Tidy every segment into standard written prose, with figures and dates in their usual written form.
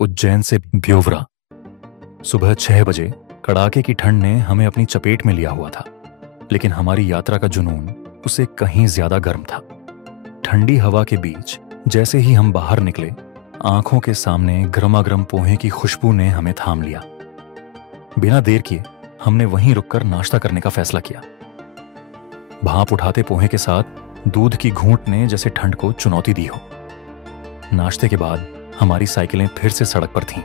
उज्जैन से ब्योवरा। सुबह 6 बजे कड़ाके की ठंड ने हमें अपनी चपेट में लिया हुआ था, लेकिन हमारी यात्रा का जुनून उसे कहीं ज्यादा गर्म था। ठंडी हवा के बीच जैसे ही हम बाहर निकले, आंखों के सामने गर्मागर्म पोहे की खुशबू ने हमें थाम लिया। बिना देर किए हमने वहीं रुककर नाश्ता करने का फैसला किया। भाप उठाते पोहे के साथ दूध की घूंट ने जैसे ठंड को चुनौती दी हो। नाश्ते के बाद हमारी साइकिलें फिर से सड़क पर थीं।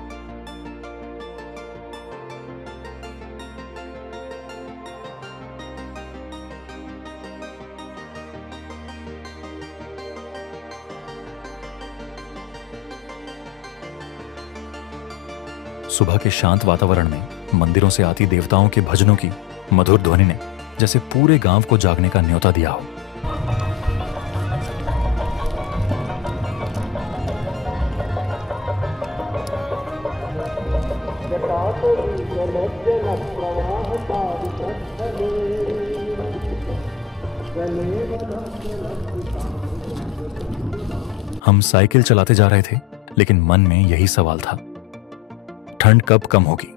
सुबह के शांत वातावरण में मंदिरों से आती देवताओं के भजनों की मधुर ध्वनि ने जैसे पूरे गांव को जागने का न्योता दिया हो। हम साइकिल चलाते जा रहे थे, लेकिन मन में यही सवाल था, ठंड कब कम होगी।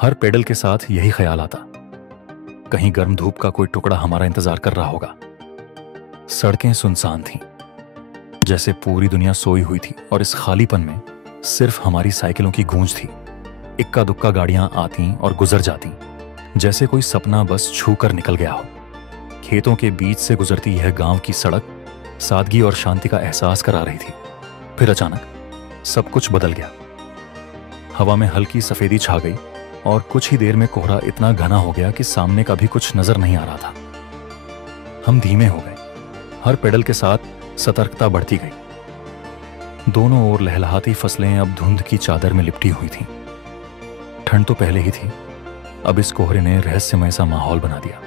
हर पेडल के साथ यही ख्याल आता, कहीं गर्म धूप का कोई टुकड़ा हमारा इंतजार कर रहा होगा। सड़कें सुनसान थीं, जैसे पूरी दुनिया सोई हुई थी और इस खालीपन में सिर्फ हमारी साइकिलों की गूंज थी। इक्का दुक्का गाड़ियां आती और गुजर जाती, जैसे कोई सपना बस छू कर निकल गया हो। खेतों के बीच से गुजरती यह गांव की सड़क सादगी और शांति का एहसास करा रही थी। फिर अचानक सब कुछ बदल गया। हवा में हल्की सफेदी छा गई और कुछ ही देर में कोहरा इतना घना हो गया कि सामने का भी कुछ नजर नहीं आ रहा था। हम धीमे हो गए, हर पेडल के साथ सतर्कता बढ़ती गई। दोनों ओर लहलहाती फसलें अब धुंध की चादर में लिपटी हुई थीं। ठंड तो पहले ही थी, अब इस कोहरे ने रहस्यमय सा माहौल बना दिया।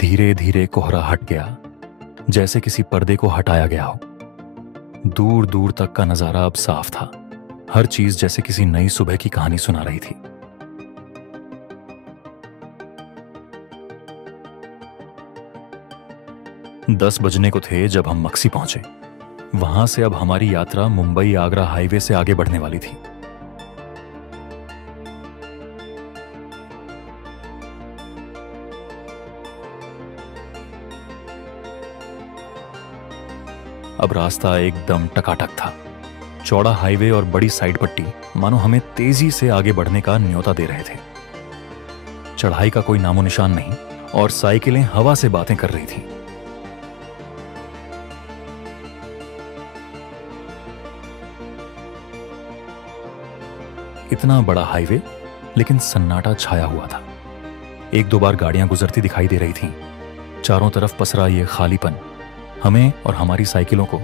धीरे धीरे कोहरा हट गया, जैसे किसी पर्दे को हटाया गया हो। दूर दूर तक का नजारा अब साफ था। हर चीज जैसे किसी नई सुबह की कहानी सुना रही थी। दस बजने को थे जब हम मक्सी पहुंचे। वहां से अब हमारी यात्रा मुंबई आगरा हाईवे से आगे बढ़ने वाली थी। अब रास्ता एकदम टकाटक था। चौड़ा हाईवे और बड़ी साइड पट्टी मानो हमें तेजी से आगे बढ़ने का न्योता दे रहे थे। चढ़ाई का कोई नामो निशान नहीं और साइकिलें हवा से बातें कर रही थीं। इतना बड़ा हाईवे, लेकिन सन्नाटा छाया हुआ था। एक दो बार गाड़ियां गुजरती दिखाई दे रही थीं। चारों तरफ पसरा ये खालीपन हमें और हमारी साइकिलों को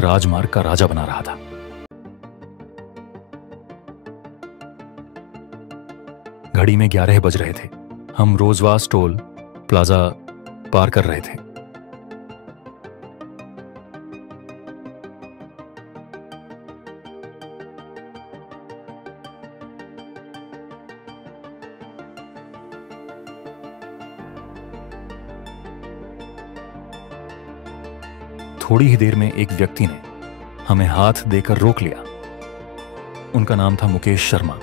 राजमार्ग का राजा बना रहा था। घड़ी में 11 बज रहे थे। हम रोजवास टोल प्लाजा पार कर रहे थे। थोड़ी ही देर में एक व्यक्ति ने हमें हाथ देकर रोक लिया। उनका नाम था मुकेश शर्मा।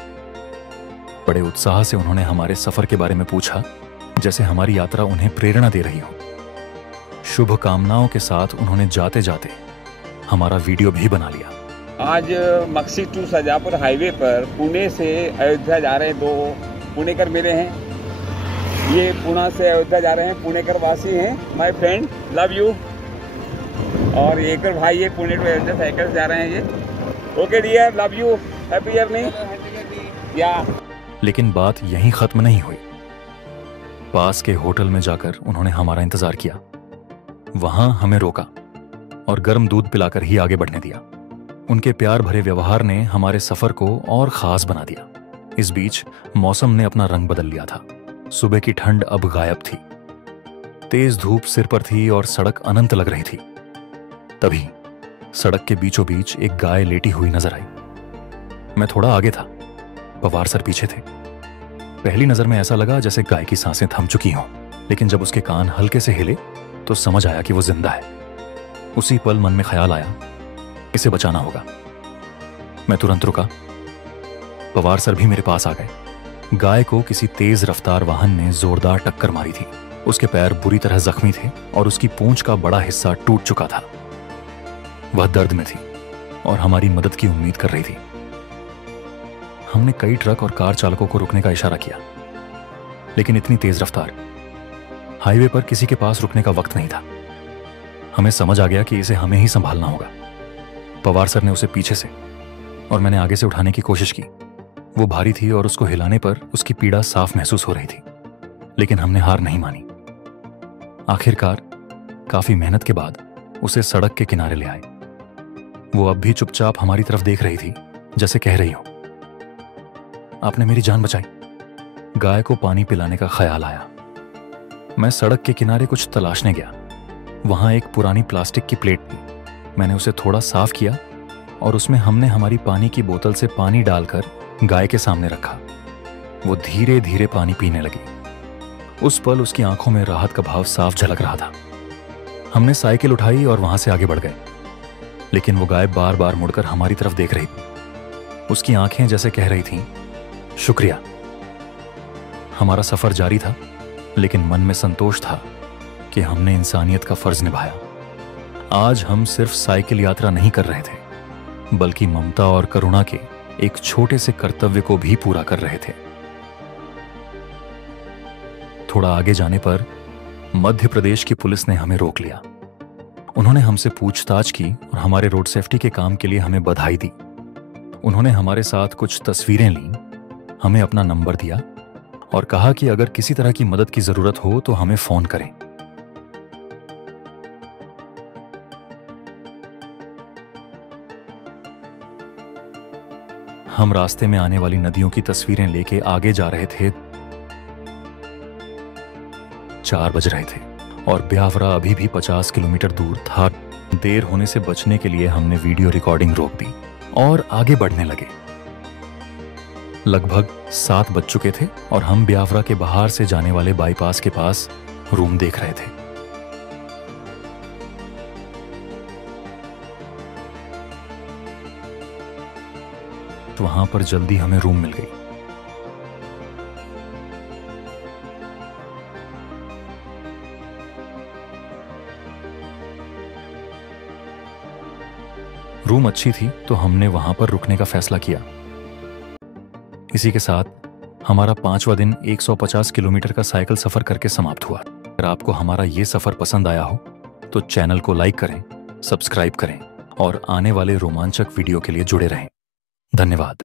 बड़े उत्साह से उन्होंने हमारे सफर के बारे में पूछा, जैसे हमारी यात्रा उन्हें प्रेरणा दे रही हो। शुभ कामनाओं के साथ उन्होंने जाते जाते हमारा वीडियो भी बना लिया। आज मक्सी टू शाहजहाँपुर हाईवे पर पुणे से अयोध्या जा रहे दो पुणेकर मेरे हैं। ये पुणे से अयोध्या जा रहे हैं, पुणेकर वासी हैं। My friend, love you. और एक भाई ये पुणे टू अयोध्या साइकिल से जा रहे हैं ये। Okay dear, love you, happy journey. या लेकिन बात यहीं खत्म नहीं हुई। पास के होटल में जाकर उन्होंने हमारा इंतजार किया। वहां हमें रोका और गर्म दूध पिलाकर ही आगे बढ़ने दिया। उनके प्यार भरे व्यवहार ने हमारे सफर को और खास बना दिया। इस बीच मौसम ने अपना रंग बदल लिया था। सुबह की ठंड अब गायब थी। तेज धूप सिर पर थी और सड़क अनंत लग रही थी। तभी सड़क के बीचों बीच एक गाय लेटी हुई नजर आई। मैं थोड़ा आगे था, पवार सर पीछे थे। पहली नजर में ऐसा लगा जैसे गाय की सांसें थम चुकी हों, लेकिन जब उसके कान हल्के से हिले तो समझ आया कि वो जिंदा है। उसी पल मन में ख्याल आया, इसे बचाना होगा। मैं तुरंत रुका। पवार सर भी मेरे पास आ गए। गाय को किसी तेज रफ्तार वाहन ने जोरदार टक्कर मारी थी। उसके पैर बुरी तरह जख्मी थे और उसकी पूंछ का बड़ा हिस्सा टूट चुका था। वह दर्द में थी और हमारी मदद की उम्मीद कर रही थी। हमने कई ट्रक और कार चालकों को रुकने का इशारा किया, लेकिन इतनी तेज रफ्तार, हाईवे पर किसी के पास रुकने का वक्त नहीं था। हमें समझ आ गया कि इसे हमें ही संभालना होगा। पवार सर ने उसे पीछे से और मैंने आगे से उठाने की कोशिश की। वो भारी थी और उसको हिलाने पर उसकी पीड़ा साफ महसूस हो रही थी, लेकिन हमने हार नहीं मानी। आखिरकार काफी मेहनत के बाद उसे सड़क के किनारे ले आए। वो अब भी चुपचाप हमारी तरफ देख रही थी, जैसे कह रही हो, आपने मेरी जान बचाई। गाय को पानी पिलाने का ख्याल आया। मैं सड़क के किनारे कुछ तलाशने गया। वहां एक पुरानी प्लास्टिक की प्लेट थी। मैंने उसे थोड़ा साफ किया और उसमें हमने हमारी पानी की बोतल से पानी डालकर गाय के सामने रखा। वो धीरे धीरे पानी पीने लगी। उस पल उसकी आंखों में राहत का भाव साफ झलक रहा था। हमने साइकिल उठाई और वहां से आगे बढ़ गए, लेकिन वो गाय बार बार मुड़कर हमारी तरफ देख रही थी। उसकी आंखें जैसे कह रही थीं, शुक्रिया। हमारा सफर जारी था, लेकिन मन में संतोष था कि हमने इंसानियत का फर्ज निभाया। आज हम सिर्फ साइकिल यात्रा नहीं कर रहे थे, बल्कि ममता और करुणा के एक छोटे से कर्तव्य को भी पूरा कर रहे थे। थोड़ा आगे जाने पर मध्य प्रदेश की पुलिस ने हमें रोक लिया। उन्होंने हमसे पूछताछ की और हमारे रोड सेफ्टी के काम के लिए हमें बधाई दी। उन्होंने हमारे साथ कुछ तस्वीरें लीं, हमें अपना नंबर दिया और कहा कि अगर किसी तरह की मदद की जरूरत हो तो हमें फोन करें। हम रास्ते में आने वाली नदियों की तस्वीरें लेके आगे जा रहे थे। 4 बज रहे थे और ब्यावरा अभी भी 50 किलोमीटर दूर था। देर होने से बचने के लिए हमने वीडियो रिकॉर्डिंग रोक दी और आगे बढ़ने लगे। लगभग 7 बज चुके थे और हम ब्यावरा के बाहर से जाने वाले बाईपास के पास रूम देख रहे थे। तो वहां पर जल्दी हमें रूम मिल गई। रूम अच्छी थी तो हमने वहां पर रुकने का फैसला किया। इसी के साथ हमारा 5वां दिन 150 किलोमीटर का साइकिल सफर करके समाप्त हुआ। अगर आपको हमारा ये सफर पसंद आया हो तो चैनल को लाइक करें, सब्सक्राइब करें और आने वाले रोमांचक वीडियो के लिए जुड़े रहें। धन्यवाद।